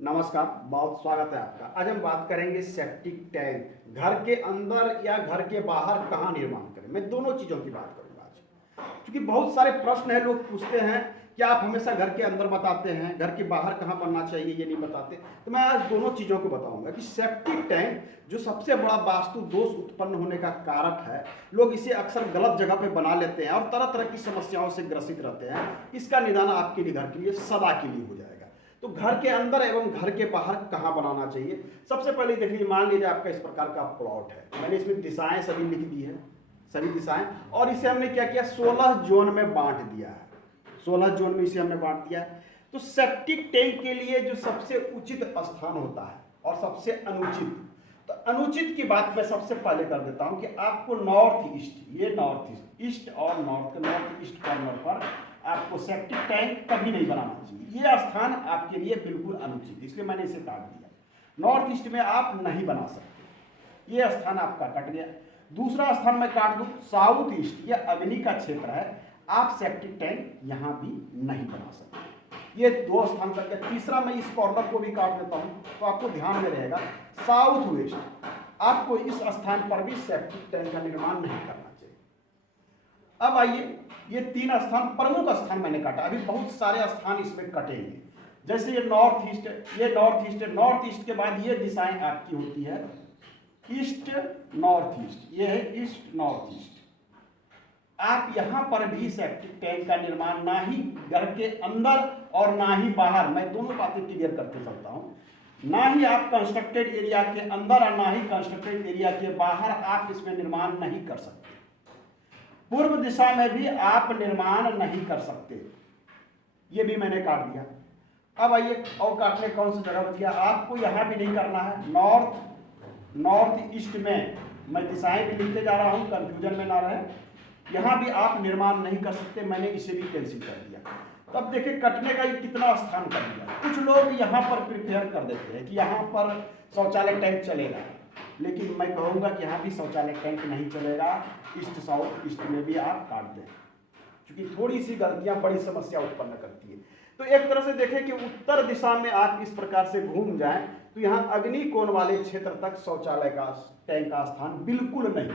नमस्कार, बहुत स्वागत है आपका। आज हम बात करेंगे सेप्टिक टैंक घर के अंदर या घर के बाहर कहाँ निर्माण करें। मैं दोनों चीज़ों की बात करूंगा आज, क्योंकि बहुत सारे प्रश्न हैं। लोग पूछते हैं कि आप हमेशा घर के अंदर बताते हैं, घर के बाहर कहाँ बनना चाहिए ये नहीं बताते। तो मैं आज दोनों चीज़ों को बताऊंगा कि सेप्टिक टैंक जो सबसे बड़ा वास्तु दोष उत्पन्न होने का कारक है, लोग इसे अक्सर गलत जगह पे बना लेते हैं और तरह तरह की समस्याओं से ग्रसित रहते हैं। इसका निदान आपके लिए घर के लिए सदा के लिए हो जाएगा। तो घर के अंदर एवं घर के बाहर कहाँ बनाना चाहिए। सबसे पहले देखिए, मान लीजिए आपका इस प्रकार का प्लॉट है। मैंने इसमें दिशाएं सभी लिख दी है, सभी दिशाएं, और इसे हमने क्या किया, 16 जोन में बांट दिया है। 16 जोन में इसे हमने बांट दिया है। तो सेप्टिक टैंक के लिए जो सबसे उचित स्थान होता है और सबसे अनुचित, तो अनुचित की बात मैं सबसे पहले कर देता हूं कि आपको नॉर्थ ईस्ट, ये नॉर्थ ईस्ट और नॉर्थ ईस्ट कॉर्नर पर आपको सेप्टिक टैंक कभी नहीं बनाना चाहिए। ये स्थान आपके लिए बिल्कुल अनुचित, इसलिए मैंने इसे काट दिया। नॉर्थ ईस्ट में आप नहीं बना सकते, ये स्थान आपका कट गया। दूसरा स्थान मैं काट दूं साउथ ईस्ट, ये अग्नि का क्षेत्र है, आप सेप्टिक टैंक यहां भी नहीं बना सकते। ये दो स्थान कट गया। तीसरा मैं इस कॉर्नर को भी काट देता हूं, तो आपको ध्यान में रहेगा साउथ वेस्ट, आपको इस स्थान पर भी सेप्टिक टैंक का निर्माण नहीं करना चाहिए। अब आइए, ये 3 स्थान प्रमुख स्थान मैंने काटा। अभी बहुत सारे स्थान इसमें कटेंगे। जैसे ये नॉर्थ ईस्ट, ये नॉर्थ ईस्ट है। नॉर्थ ईस्ट के बाद ये दिशाएं आपकी होती है ईस्ट नॉर्थ ईस्ट, ये है ईस्ट नॉर्थ ईस्ट। आप यहां पर भी सेप्टिक टैंक का निर्माण ना ही घर के अंदर और ना ही बाहर, मैं दोनों बातें क्लियर करते चलता हूं, ना ही आप कंस्ट्रक्टेड एरिया के अंदर और ना ही कंस्ट्रक्टेड एरिया के बाहर आप इसमें निर्माण नहीं कर सकते। पूर्व दिशा में भी आप निर्माण नहीं कर सकते, ये भी मैंने काट दिया। अब आइए, और काटने कौन सी जगह बच गया, आपको यहां भी नहीं करना है। नॉर्थ ईस्ट में मैं दिशाएं भी लिखते जा रहा हूं, कंफ्यूजन में ना रहे। यहां भी आप निर्माण नहीं कर सकते, मैंने इसे भी कैंसिल कर दिया। तब देखिए कटने का कितना स्थान कर दिया। कुछ लोग यहां पर प्रिपेयर कर देते हैं कि यहां पर शौचालय टैंक चलेगा, लेकिन मैं कहूंगा कि यहाँ भी शौचालय टैंक नहीं चलेगा। ईस्ट साउथ ईस्ट में भी आप काट दें, क्योंकि थोड़ी सी गलतियां बड़ी समस्या उत्पन्न करती है। तो एक तरह से देखें कि उत्तर दिशा में आप इस प्रकार से घूम जाएं तो यहाँ अग्नि कोण वाले क्षेत्र तक शौचालय का टैंक का स्थान बिल्कुल नहीं।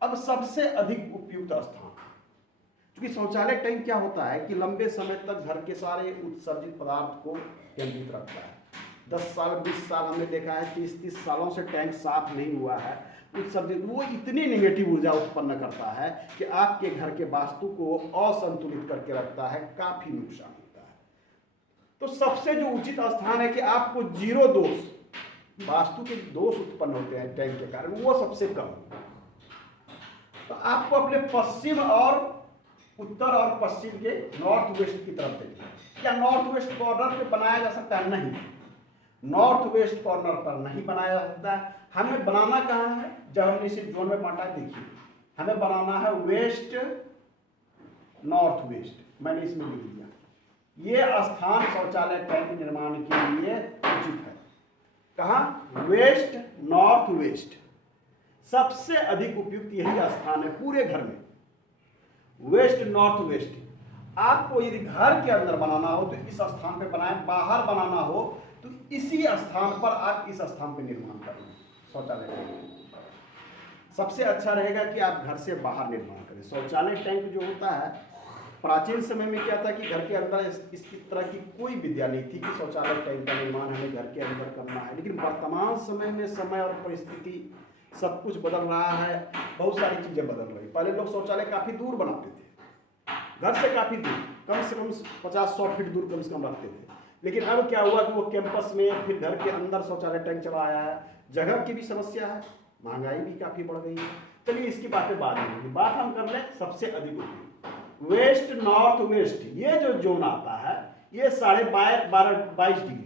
अब सबसे अधिक उपयुक्त स्थान, क्योंकि शौचालय टैंक क्या होता है कि लंबे समय तक घर के सारे उत्सर्जित पदार्थ को केंद्रित रखता है। 10 साल 20 साल हमने देखा है, 30 सालों से टैंक साफ नहीं हुआ है, उत्सर्जित, वो इतनी नेगेटिव ऊर्जा उत्पन्न करता है कि आपके घर के वास्तु को असंतुलित करके रखता है, काफी नुकसान होता है। तो सबसे जो उचित स्थान है कि आपको जीरो दोष, वास्तु के दोष उत्पन्न होते हैं टैंक के कारण, वो सबसे कम। तो आपको अपने पश्चिम और उत्तर और पश्चिम के नॉर्थ वेस्ट की तरफ देखना है। क्या नॉर्थ वेस्ट कॉर्नर पे बनाया जा सकता है? नहीं, नॉर्थ वेस्ट कॉर्नर पर नहीं बनाया जा सकता है। हमें बनाना कहाँ है? जब हमने इसे जोन में बांटा, देखिए हमें बनाना है वेस्ट नॉर्थ वेस्ट, मैंने इसमें लिख दिया। ये स्थान शौचालय टैंक निर्माण के लिए उचित है। कहाँ? वेस्ट नॉर्थ वेस्ट, सबसे अधिक उपयुक्त यही स्थान है पूरे घर में, वेस्ट नॉर्थ वेस्ट। आपको यदि घर के अंदर बनाना हो तो इस स्थान पे बनाएं, बाहर बनाना हो तो इसी स्थान पर आप इस स्थान पे निर्माण करें शौचालय टैंक। सबसे अच्छा रहेगा कि आप घर से बाहर निर्माण करें। शौचालय टैंक जो होता है, प्राचीन समय में क्या था कि घर के अंदर इसकी तरह की कोई विद्या नहीं थी कि शौचालय टैंक का निर्माण हमें घर के अंदर करना है। लेकिन वर्तमान समय में समय और परिस्थिति सब कुछ बदल रहा है, बहुत सारी चीजें बदल रही। पहले लोग शौचालय काफी दूर बनाते थे, घर से काफी दूर, कम से कम 50-100 फीट दूर कम से कम रखते थे। लेकिन अब क्या हुआ कि वो कैंपस में, फिर घर के अंदर शौचालय टैंक चला आया है। जगह की भी समस्या है, महंगाई भी काफी बढ़ गई है। चलिए इसकी बातें बाद में होगी, बात हम कर लें सबसे अधिक वेस्ट नॉर्थ वेस्ट। ये जो जोन आता है, ये 22.5 डिग्री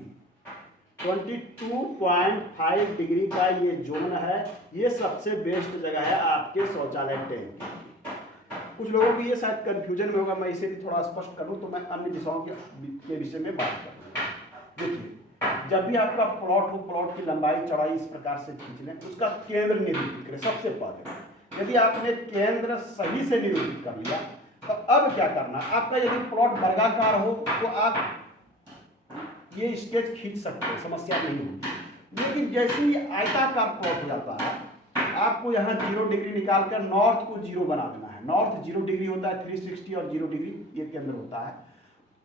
22.5 डिग्री का ये जोन है। ये सबसे बेस्ट जगह है आपके शौचालय टैंक। कुछ लोगों को ये शायद कंफ्यूजन में होगा, मैं इसे भी थोड़ा स्पष्ट करूं तो मैं अन्य दिशाओं के विषय में बात करूंगा। देखिए, जब भी आपका प्लॉट हो, प्लॉट की लंबाई चौड़ाई इस प्रकार से खींच लें, उसका केंद्र निरूपित करें सबसे पहले। यदि आपने केंद्र सही से निरूपित कर लिया तो अब क्या करना, आपका यदि प्लॉट वर्गाकार हो तो आप ये स्केच खींच सकते हैं, समस्या नहीं होगी। लेकिन जैसे ही आयताकार प्लॉट हो जाता है, आपको यहाँ 0 डिग्री निकालकर नॉर्थ को 0 बना देना है। नॉर्थ 0 डिग्री होता है, 360 और 0 डिग्री ये केंद्र होता है।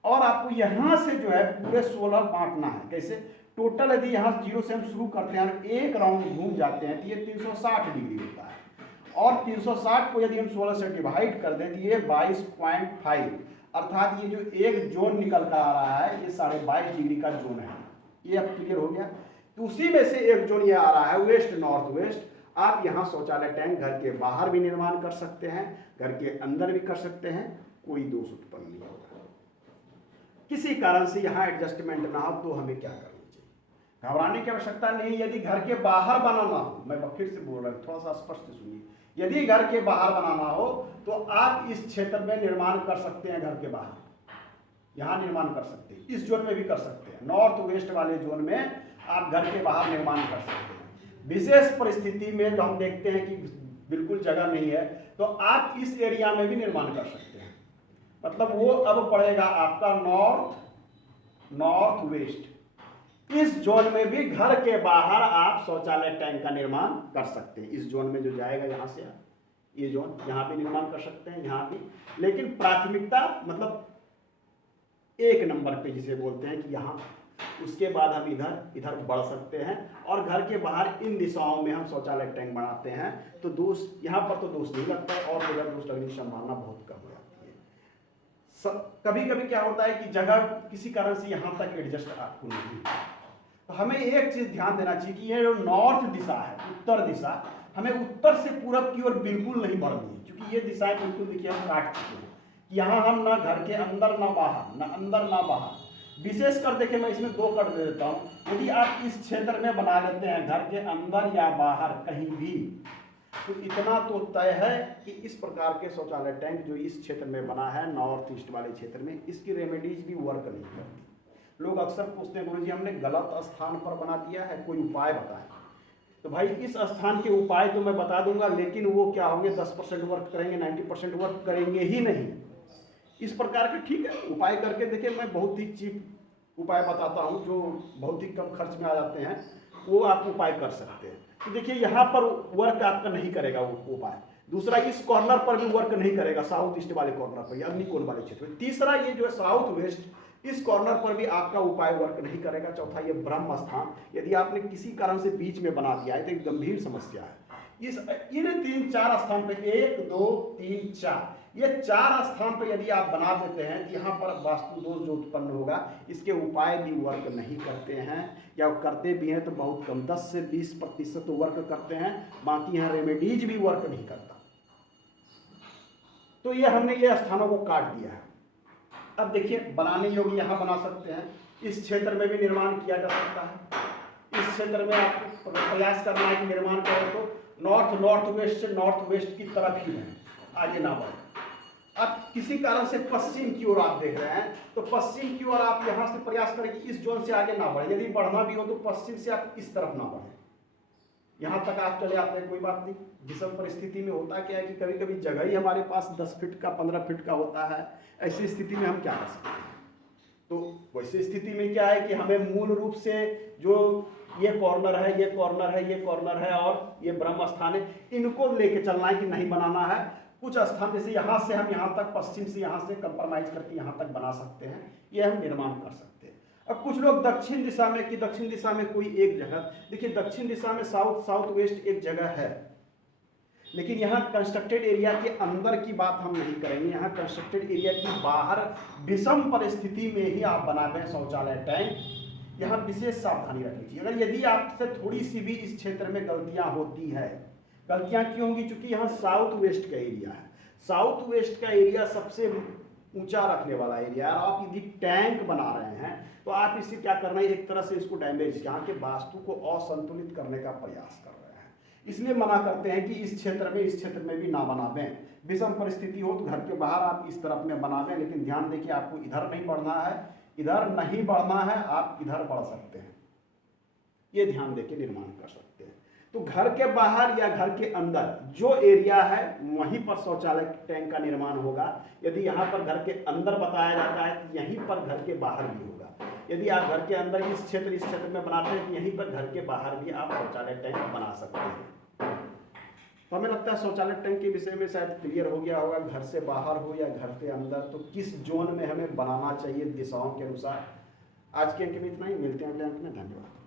और आपको यहाँ से जो है पूरे 16 बांटना है। कैसे? टोटल यदि यहाँ 0 से हम शुरू करते हैं और एक राउंड घूम जाते हैं तो ये 360 डिग्री होता है। और 360 को यदि हम 16 से डिवाइड कर दें तो ये 22.5, अर्थात ये जो एक जोन निकल कर आ रहा है ये 22.5 डिग्री का जोन है। ये अब क्लियर हो गया। तो उसी में से एक जोन ये आ रहा है वेस्ट नॉर्थ वेस्ट। आप यहाँ शौचालय टैंक घर के बाहर भी निर्माण कर सकते हैं, घर के अंदर भी कर सकते हैं, कोई दोष उत्पन्न नहीं होगा। किसी कारण से यहाँ एडजस्टमेंट ना हो तो हमें क्या करना चाहिए? घबराने की आवश्यकता नहीं। यदि घर के बाहर बनाना हो, मैं फिर से बोल रहा हूँ, थोड़ा सा स्पष्ट सुनिए। यदि घर के बाहर बनाना हो तो आप इस क्षेत्र में निर्माण कर सकते हैं। घर के बाहर यहाँ निर्माण कर सकते हैं, इस जोन में भी कर सकते हैं। नॉर्थ वेस्ट वाले जोन में आप घर के बाहर निर्माण कर सकते हैं। विशेष परिस्थिति में जो हम देखते हैं कि बिल्कुल जगह नहीं है तो आप इस एरिया में भी निर्माण कर सकते हैं। मतलब वो अब पड़ेगा आपका नॉर्थ वेस्ट। इस जोन में भी घर के बाहर आप शौचालय टैंक का निर्माण कर सकते हैं। इस जोन में जो जाएगा यहाँ से ये जोन, यहाँ भी निर्माण कर सकते हैं, यहाँ भी। लेकिन प्राथमिकता मतलब 1 नंबर पे जिसे बोलते हैं कि यहाँ, उसके बाद हम इधर बढ़ सकते हैं और घर के बाहर इन दिशाओं में हम शौचालय टैंक बनाते हैं तो दोष यहाँ पर तो दोष नहीं लगता है और जगह दोष लगने की संभावना बहुत कम हो जाती है। कभी कभी क्या होता है कि जगह किसी कारण से यहाँ तक एडजस्ट आपको नहीं, तो हमें एक चीज ध्यान देना चाहिए कि ये जो नॉर्थ दिशा है, उत्तर दिशा, हमें उत्तर से पूरब की ओर बिल्कुल नहीं बढ़नी है, क्योंकि ये दिशाएं बिल्कुल देखिए हम काट चुके हैं। यहाँ हम ना घर के अंदर ना बाहर, ना अंदर ना बाहर। विशेष कर देखिए मैं इसमें 2 कर दे देता हूँ। यदि आप इस क्षेत्र में बना लेते हैं घर के अंदर या बाहर कहीं भी, तो इतना तो तय है कि इस प्रकार के शौचालय टैंक जो इस क्षेत्र में बना है नॉर्थ ईस्ट वाले क्षेत्र में, इसकी रेमेडीज भी वर्क नहीं करती। लोग अक्सर पूछते हैं गुरुजी हमने गलत स्थान पर बना दिया है, कोई उपाय बताएं। तो भाई इस स्थान के उपाय तो मैं बता दूंगा, लेकिन वो क्या होंगे, 10% वर्क करेंगे, 90% वर्क करेंगे ही नहीं। इस प्रकार के ठीक है उपाय करके देखिए, मैं बहुत ही चीप उपाय बताता हूँ जो बहुत ही कम खर्च में आ जाते हैं, वो आप उपाय कर सकते हैं। तो देखिए यहाँ पर वर्क आपका नहीं करेगा वो उपाय। दूसरा, इस कॉर्नर पर भी वर्क नहीं करेगा, साउथ ईस्ट वाले कॉर्नर पर या अग्निकोण वाले क्षेत्र में। तीसरा, ये जो है साउथ वेस्ट, इस कॉर्नर पर भी आपका उपाय वर्क नहीं करेगा। चौथा, ये ब्रह्म स्थान यदि आपने किसी कारण से बीच में बना दिया है तो एक गंभीर समस्या है। इन 3-4 स्थान पे 1 2 3 4 ये 4 स्थान पे यदि आप बना देते हैं तो यहाँ पर वास्तु दोष जो उत्पन्न होगा, इसके उपाय भी वर्क नहीं करते हैं, या करते भी हैं तो बहुत कम, 10 से 20% तो वर्क करते हैं, बाकी यहाँ रेमेडीज भी वर्क नहीं करता। तो ये हमने ये स्थानों को काट दिया है। अब देखिए बनाने योग्य यहाँ बना सकते हैं, इस क्षेत्र में भी निर्माण किया जा सकता है। इस क्षेत्र में आपको प्रयास करना है कि निर्माण करें तो नॉर्थ वेस्ट से नॉर्थ वेस्ट की तरफ ही है, आगे ना बढ़े। अब किसी कारण से पश्चिम की ओर आप देख रहे हैं तो पश्चिम की ओर आप यहाँ से प्रयास करें कि इस जोन से आगे ना बढ़े। यदि बढ़ना भी हो तो पश्चिम से आप इस तरफ ना बढ़े, यहाँ तक आप चले आते हैं, कोई बात नहीं। विषम परिस्थिति में होता क्या है कि कभी कभी जगह ही हमारे पास 10 फीट का 15 फीट का होता है, ऐसी स्थिति में हम क्या कर सकते हैं। तो वैसी स्थिति में क्या है कि हमें मूल रूप से जो ये कॉर्नर है, ये कॉर्नर है, ये कॉर्नर है और ये ब्रह्म स्थान है, इनको लेके चलना है कि नहीं बनाना है। कुछ स्थान जैसे यहाँ से हम यहाँ तक, पश्चिम से यहाँ से कंप्रोमाइज करके यहाँ तक बना सकते हैं, ये हम निर्माण कर सकते हैं। अब कुछ लोग दक्षिण दिशा में, कि दक्षिण दिशा में कोई एक जगह, देखिए दक्षिण दिशा में साउथ वेस्ट एक जगह है, लेकिन यहाँ कंस्ट्रक्टेड एरिया के अंदर की बात हम नहीं करेंगे। यहाँ कंस्ट्रक्टेड एरिया की बाहर विषम परिस्थिति में ही आप बनाते हैं शौचालय टैंक। यहाँ विशेष सावधानी रखनी चाहिए। अगर यदि आपसे थोड़ी सी भी इस क्षेत्र में गलतियाँ होती है, गलतियाँ क्यों होंगी, क्योंकि यहाँ साउथ वेस्ट का एरिया है। साउथ वेस्ट का एरिया सबसे ऊंचा रखने वाला एरिया है। आप यदि टैंक बना रहे हैं तो आप इससे क्या करना है, एक तरह से इसको डैमेज, यहाँ के वास्तु को असंतुलित करने का प्रयास कर रहे हैं। इसलिए मना करते हैं कि इस क्षेत्र में भी ना बनावें। विषम परिस्थिति हो तो घर के बाहर आप इस तरफ में बनावें, लेकिन ध्यान दें कि आपको इधर नहीं बढ़ना है, इधर नहीं बढ़ना है, आप इधर बढ़ सकते हैं। ये ध्यान देके निर्माण कर सकते हैं। तो घर के बाहर या घर के अंदर जो एरिया है वहीं पर शौचालय टैंक का निर्माण होगा। यदि यहाँ पर घर के अंदर बताया जाता है तो यहीं पर घर के बाहर भी होगा। यदि आप घर के अंदर इस क्षेत्र में बनाते हैं तो यहीं पर घर के बाहर भी आप शौचालय टैंक बना सकते हैं। तो हमें लगता है शौचालय टैंक के विषय में शायद क्लियर हो गया होगा, घर से बाहर हो या घर के अंदर तो किस जोन में हमें बनाना चाहिए दिशाओं के अनुसार। आज के अंक में इतना ही, मिलते हैं अगले अंक में। धन्यवाद।